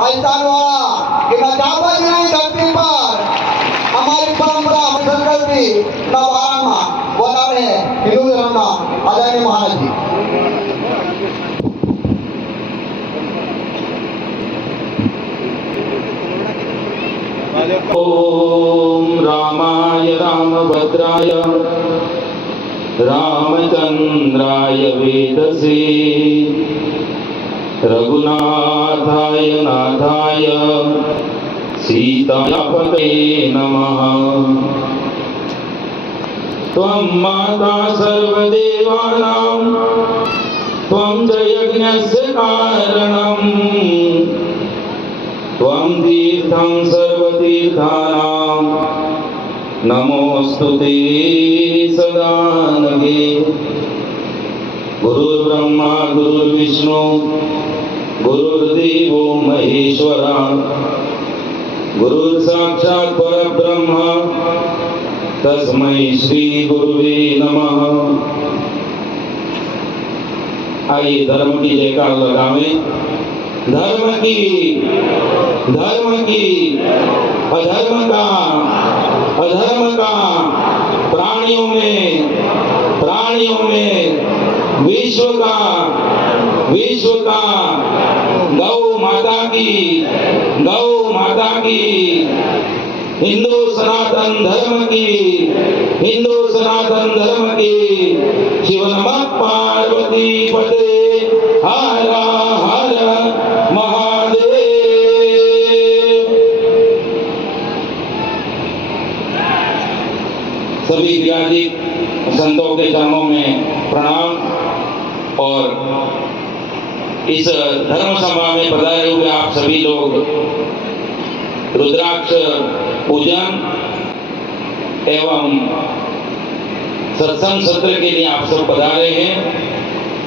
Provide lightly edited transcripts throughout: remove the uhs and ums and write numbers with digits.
राजस्थान वाला कि न जापा नहीं धरती पर हमारी परंपरा हमारी संस्कृति न बारह बता रहे हैं हिंदू धर्म का आदरणीय महाराज जी। ओम रामाय रामभद्राय रामचंद्राय वेदसे रघुनाथाय नाथाय सीतापते नमः। त्वं माता सर्वदेवानां त्वं च यज्ञस्य कारणम् त्वं तीर्थं सर्वतीर्थानां नमोऽस्तुते सदा नगे। गुरुर्ब्रह्मा गुरुर्विष्णु गुरुर्देवो महेश्वरा गुरुर्साक्षात् परब्रह्म तस्मै श्री गुरुवे नमः। आइए धर्म की जयकार लगावें। धर्म की अधर्म का प्राणियों में विश्व का गौ माता की हिंदू सनातन धर्म की शिव नमः पार्वती पते हर हर महादेव। सभी ज्ञातिक संतों के चरणों में प्रणाम और इस धर्म सभा में पधारे हुए आप सभी लोग रुद्राक्ष पूजन एवं सत्संग सत्र के लिए आप सब पधारे हैं।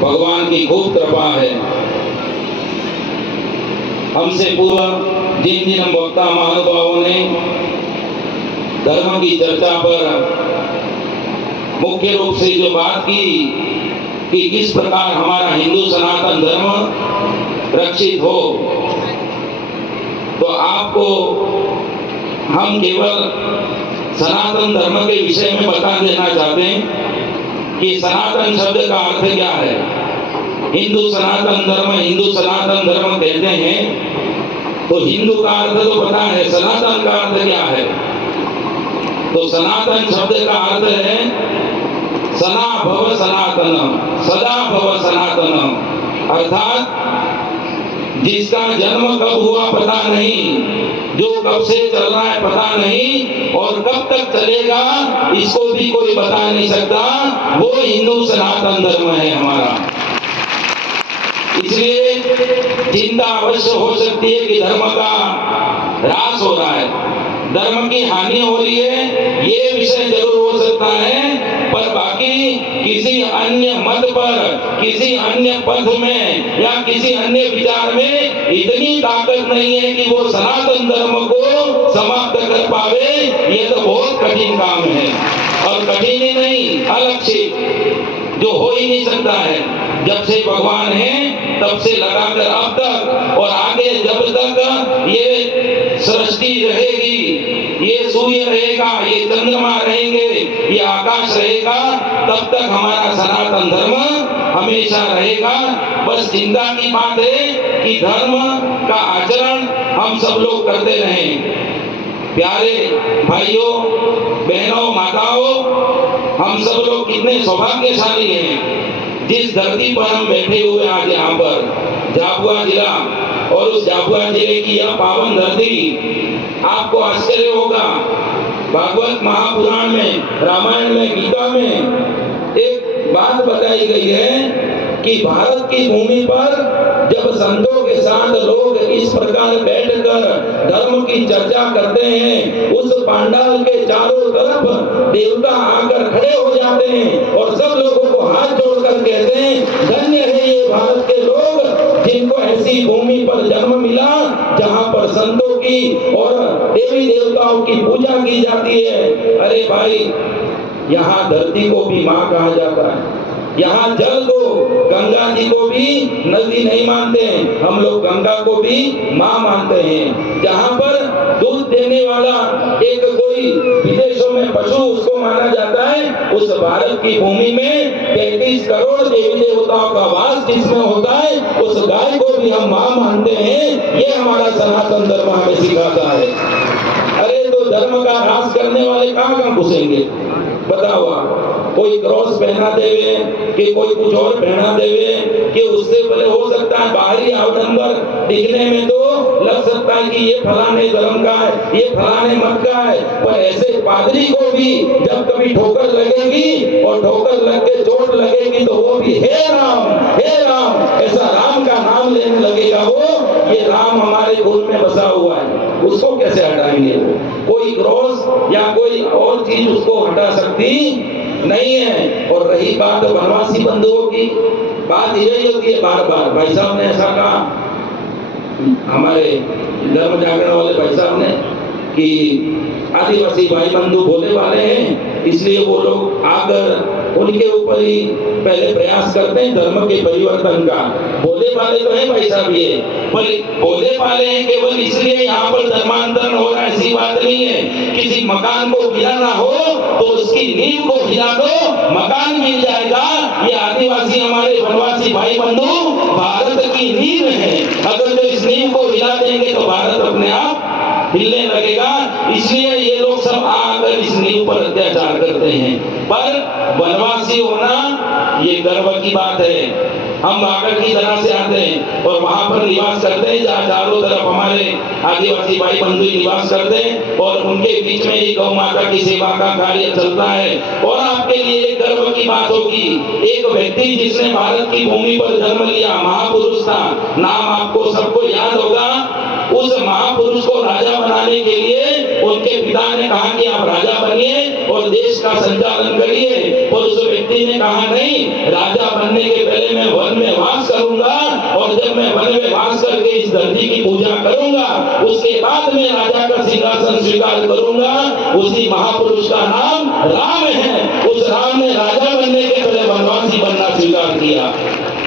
भगवान की खूब कृपा है। हमसे पूर्व जिन वक्ता महानुभावों ने धर्म की चर्चा पर मुख्य रूप से जो बात की कि किस प्रकार हमारा हिंदू सनातन धर्म रक्षित हो, तो आपको हम केवल सनातन धर्म के विषय में बता देना चाहते हैं कि सनातन शब्द का अर्थ क्या है। हिंदू सनातन धर्म कहते हैं तो हिंदू का अर्थ तो पता है, सनातन का अर्थ क्या है। तो सनातन शब्द का अर्थ है सना भव सनातन, सदा भव सनातन, अर्थात जिसका जन्म कब हुआ पता नहीं, जो कब से चल रहा है पता नहीं और कब तक चलेगा इसको भी कोई बता नहीं सकता, वो हिंदू सनातन धर्म है हमारा। इसलिए चिंता अवश्य हो सकती है कि धर्म का ह्रास हो रहा है, धर्म की हानि हो रही है, ये विषय जरूर हो सकता है, पर बाकी किसी अन्य मत पर, किसी अन्य पथ में या किसी अन्य विचार में इतनी ताकत नहीं है कि वो सनातन धर्म को समाप्त कर पावे। ये तो बहुत कठिन काम है और कठिन ही नहीं, अलक्षित, जो हो ही नहीं सकता है। जब से भगवान है तब से लगाकर अब तक और आगे जब तक ये सृष्टि रहेगी, ये सूर्य रहेगा, ये चंद्रमा रहेंगे, ये आकाश रहेगा, तब तक हमारा सनातन धर्म हमेशा रहेगा। बस चिंता की बात है कि धर्म का आचरण हम सब लोग करते रहें। प्यारे भाइयों बहनों माताओं, हम सब लोग कितने सौभाग्यशाली हैं जिस धरती पर हम बैठे हुए आज यहाँ पर झाबुआ जिला, और उस झाबुआ जिले की यह पावन धरती, आपको आश्चर्य होगा भागवत महापुराण में, रामायण में, गीता में एक बात बताई गई है कि भारत की भूमि पर जब संतों के साथ लोग इस प्रकार बैठकर धर्म की चर्चा करते हैं, उस पांडाल के चारों तरफ देवता आकर खड़े हो जाते हैं और सब लोगों को हाथ जोड़कर कहते हैं धन्य है ये भारत के लोग जिनको ऐसी भूमि पर जन्म मिला जहां पर संतों की और देवी देवताओं की पूजा की जाती है। अरे भाई, यहाँ धरती को भी माँ कहा जाता है, यहाँ जल को, गंगा जी को भी नदी नहीं मानते हैं, हम लोग गंगा को भी माँ मानते हैं। जहाँ पर दूध देने वाला एक कोई विदेशों में पशु उसको माना जाता है, उस भारत की भूमि में 33 करोड़ देवी देवताओं का वास जिसमें होता है, उस गाय को भी हम माँ मानते हैं। ये हमारा सनातन धर्म हमें सिखाता है। अरे तो धर्म का ह्रास करने वाले कहाँ घुसेंगे बताओ आप? कोई क्रॉस पहना देवे कि कोई कुछ और पहना देवे कि उससे भले हो सकता है बाहरी आडंबर दिखने में तो लग सकता है कि ये फलाने धर्म का है, ये फलाने मत का है, पर ऐसे पादरी को भी जब कभी ठोकर लगेगी और ठोकर लग के चोट लगेगी तो वो भी हे राम ऐसा राम का नाम लेने लगेगा। वो ये राम हमारे खून में बसा हुआ है, उसको कैसे हटाएंगे? कोई क्रॉस या कोई और चीज उसको हटा सकती नहीं है। और रही बात वनवासी बंधुओं की, बात यही होती है बार बार, भाई साहब ने ऐसा कहा, हमारे धर्म जागरण वाले भाई साहब ने, कि आदिवासी भाई बंधु भोले वाले हैं, इसलिए वो लोग आकर उनके ऊपर ही पहले प्रयास करते हैं धर्म के परिवर्तन का। भोले वाले तो है भाई साहब ये, पर भोले वाले हैं केवल इसलिए यहाँ पर धर्मांतरण हो रहा है, ऐसी बात नहीं है। किसी मकान को गिराना हो तो उसकी नींव को हिला दो, मकान मिल जाएगा। ये आदिवासी हमारे वनवासी भाई बंधु भारत की नींव है, अगर जो इस नींव को हिला देंगे तो भारत अपने आप हिलने लगेगा। इसलिए ये लोग सब आकर इस नींव पर अत्याचार करते हैं। पर वनवासी होना ये गर्व की बात है। हम बागर की तरह से आते हैं और वहां पर निवास करते हैं जहाँ चारों तरफ हमारे आदिवासी भाई बंधु निवास करते हैं और उनके बीच में ही गौ माता की सेवा का कार्य चलता है। और आपके लिए एक गर्व की बात होगी, एक व्यक्ति जिसने भारत की भूमि पर जन्म लिया, महापुरुष था, नाम आपको सबको याद होगा। उस महापुरुष को राजा बनाने के लिए उनके पिता ने कहा कि आप राजा बनिए और देश का संचालन करिए, और उस व्यक्ति ने कहा नहीं, राजा बनने के पहले मैं वन में वास करूंगा और जब मैं वन में वास करके इस धरती की पूजा करूंगा उसके बाद मैं राजा का सिंहासन स्वीकार करूंगा। उसी महापुरुष का नाम राम है। उस राम ने राजा बनने के पहले वनवासी बनना स्वीकार किया।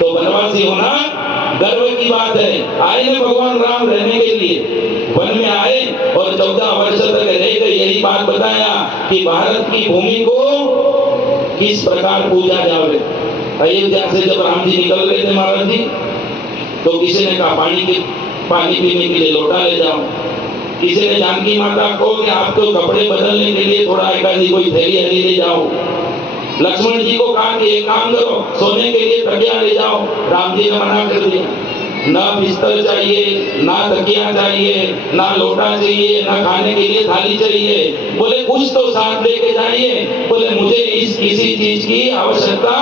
तो वनवासी होना गर्व की बात है। आए न भगवान राम रहने के लिए वन में आए और 14 वर्ष तक रहकर यही बात बताया कि भारत की भूमि को किस प्रकार पूजा जावे। अयोध्या से जब राम जी निकल रहे थे महाराज जी, तो किसी ने कहा पानी पीने के लिए लोटा ले जाओ, किसी ने जानकी माता को कि आप तो कपड़े बदलने के लिए थोड़ा एकाधी कोई थैली हरी ले जाओ। लक्ष्मण जी को कहा कि एक काम करो, सोने के लिए तकिया ले जाओ। राम जी ने मना कर दिया, ना बिस्तर चाहिए, ना तकिया चाहिए, ना लोटा चाहिए, ना खाने के लिए थाली चाहिए। बोले कुछ तो साथ लेके जाइए। बोले मुझे इस किसी चीज की आवश्यकता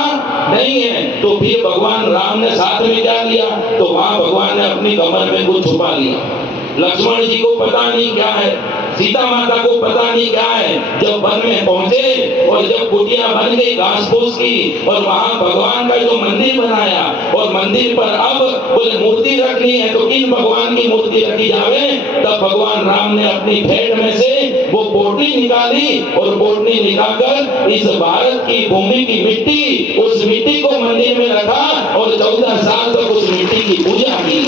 नहीं है। तो फिर भगवान राम ने साथ में क्या लिया? तो वहां भगवान ने अपनी कमर में कुछ छुपा लिया। लक्ष्मण जी को पता नहीं क्या है, सीता माता को पता नहीं क्या है। जब वन में पहुंचे और जब कुटिया बन गई घास फूस की और वहां भगवान का जो मंदिर बनाया और मंदिर पर अब बोले मूर्ति रखनी है तो किन भगवान की मूर्ति रखी जावे? तब भगवान राम ने अपनी भेंट में से वो पोटली निकाली और पोटली निकालकर इस भारत की भूमि की मिट्टी, उस मिट्टी को मंदिर में रखा और 14 साल तक उस मिट्टी की पूजा की।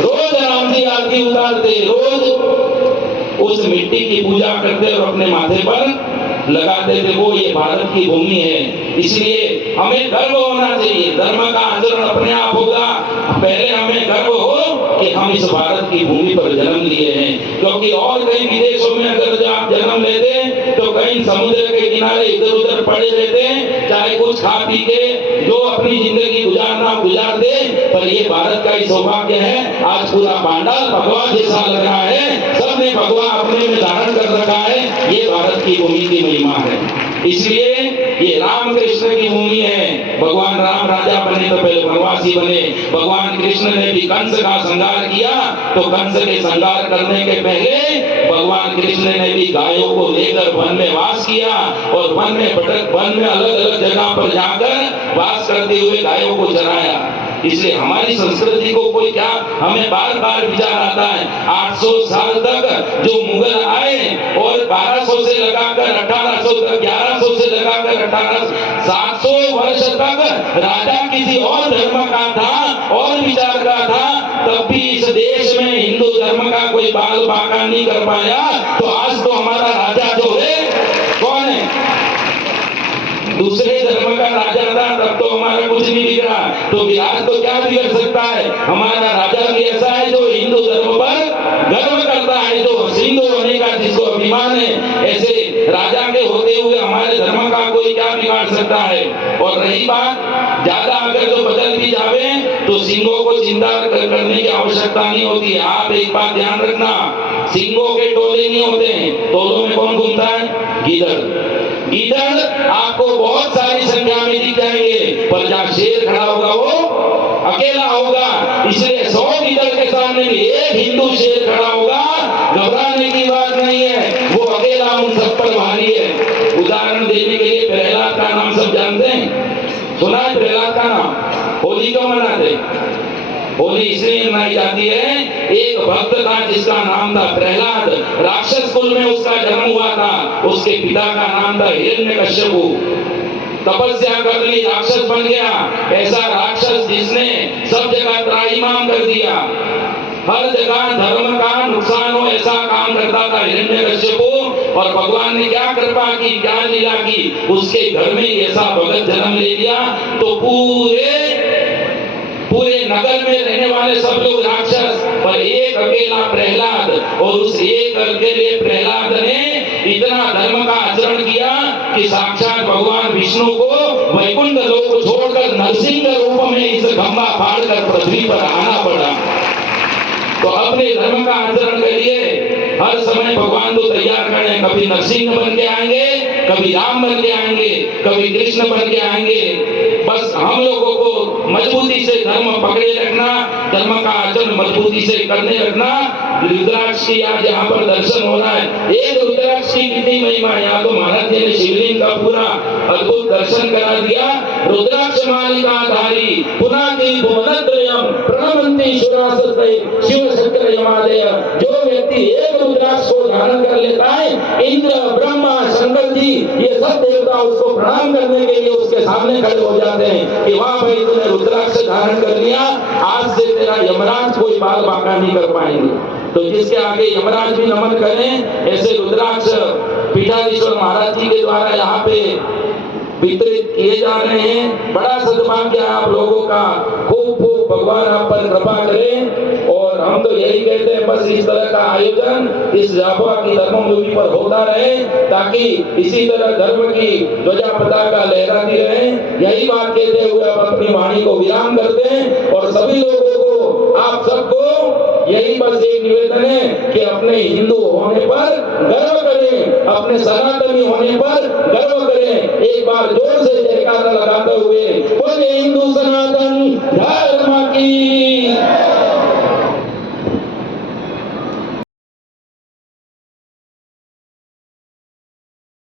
रोज राम जी आरती उतारते, रोज उस मिट्टी की पूजा करते और अपने माथे पर लगाते थे। वो ये भारत की भूमि है, इसलिए हमें गर्व होना चाहिए। धर्म का आचरण अपने आप होगा, पहले हमें गर्व हो कि हम इस भारत की भूमि पर जन्म लिए हैं। क्योंकि और कई विदेशों में अगर आप जन्म लेते तो कहीं समुद्र के किनारे इधर उधर पड़े रहते, चाहे कुछ खा पी के जो अपनी जिंदगी गुजारना गुजार दे। पर ये भारत का ही सौभाग्य है, आज पूरा पांडाल भगवा जैसा लग रहा है, सबने भगवा अपने में धारण कर रखा है। ये भारत की भूमि की महिमा है। इसलिए ये राम कृष्ण की भूमि है। भगवान राम राजा बने तो पहले वनवासी बने। भगवान कृष्ण ने भी कंस का संहार किया, तो कंस के संहार करने के पहले भगवान कृष्ण ने भी गायों को लेकर वन में वास किया और वन में अलग अलग जगह पर जाकर वास करते हुए गायों को चराया। इसलिए हमारी संस्कृति को कोई क्या, हमें बार बार विचार आता है 800 साल तक जो मुगल आए और 1200 से लगाकर 1800 तक, 1100 से लगाकर 700 वर्ष तक राजा किसी और धर्म का था और विचार का था, तब भी इस देश में हिंदू धर्म का कोई बाल बांका नहीं कर पाया। तो आज तो हमारा राजा जो है कौन है, दूसरे धर्म का राजा था, तब तो हमारा कुछ नहीं बिगड़ा, तो आज तो क्या बिगड़ सकता है। हमारा राजा भी ऐसा है जो हिंदू धर्म पर गर्व करता है, जो हिंदू होने का जिसको अभिमान है, ऐसे राजा के होते हुए हमारे धर्म का कोई क्या बिगाड़ सकता है। और रही बात ज्यादा अगर जो बदल भी जावे तो सिंहों को चिंता करने की आवश्यकता नहीं होती है। आप एक बात ध्यान रखना, सिंहों के टोले नहीं होते हैं, टोलों में कौन घूमता है, गीदड़। गीदड़ आपको बहुत सारी संख्या में दिख जाएंगे, पर जहाँ शेर खड़ा होगा वो अकेला होगा। इसलिए 100 गीदड़ के सामने भी एक हिंदू शेर खड़ा होगा, घबराने की बात नहीं है, वो अकेला उन सब पर भारी है। उदाहरण देने के लिए प्रहलाद का नाम सब जानते हैं, सुना है प्रहलाद का नाम। होली क्यों मनाते, होली इसलिए मनाई जाती है, एक भक्त था जिसका नाम था प्रहलाद, राक्षस कुल में उसका जन्म हुआ था, उसके पिता का नाम था हिरण्यकश्यपु। तपस्या कर ली, राक्षस बन गया, ऐसा राक्षस जिसने सब जगह त्राहिमाम कर दिया, हर जगह धर्म का नुकसान हो ऐसा काम करता था हिरण्यकश्यपु। और भगवान ने क्या कृपा की, क्या लीला की, उसके घर में ऐसा भगत जन्म ले लिया, तो पूरे नगर में रहने वाले सब लोग राक्षस, पर एक अकेला प्रहलाद, और उस एक अकेले प्रहलाद ने इतना धर्म का आचरण किया कि साक्षात भगवान विष्णु को वैकुंठ लोक छोड़कर नरसिंह रूप में इस खंभा फाड़कर पृथ्वी पर आना पड़ा। तो अपने धर्म का आचरण के लिए हर समय भगवान को तैयार करें, कभी नरसिंह बन के आएंगे, कभी राम बन के आएंगे, कभी कृष्ण बन के आएंगे। बस हम लोगों को मजबूती से धर्म पकड़े रखना, धर्म का आचरण मजबूती से करने रखना। रुद्राक्ष की आज यहाँ पर दर्शन हो रहा है, एक रुद्राक्ष की कितनी महिमा। यहाँ तो महाराज जी ने शिवलिंग का पूरा अद्भुत दर्शन करा दिया। रुद्राक्ष मालिकाधारी पुनाति भुवनत्रयम् प्रणमन्ति शुरासते शिव शंकर यमादय। जो व्यक्ति एक रुद्राक्ष को धारण कर लेता है, इंद्र ब्रह्मा शंकर जी ये सब देवता उसको प्रणाम करने के लिए उसके सामने खड़े हो जाते हैं कि वाह भाई तूने रुद्राक्ष धारण कर लिया, आज से तेरा यमराज कोई बाल बांका नहीं कर पाएंगे। तो जिसके आगे यमराज भी नमन करें, ऐसे रुद्राक्ष पीठाधीश्वर महाराज जी के द्वारा यहाँ पे वितरित किए जा रहे हैं। बड़ा सद्भाग्य है आप लोगों का, खूब खूब भगवान आप पर कृपा करें। और हम तो यही कहते हैं बस इस तरह का आयोजन इस जाफा की धर्मभूमि पर होता रहे, ताकि इसी तरह धर्म की ध्वजा पताका लहराती रहे। यही बात कहते हुए हम अपनी वाणी को विराम करते हैं और सभी लोगों को, आप सबको यही बस एक निवेदन है कि अपने हिंदू होने पर गर्व करें, अपने सनातनी होने पर गर्व करें। एक बार जोर से जयकारा लगा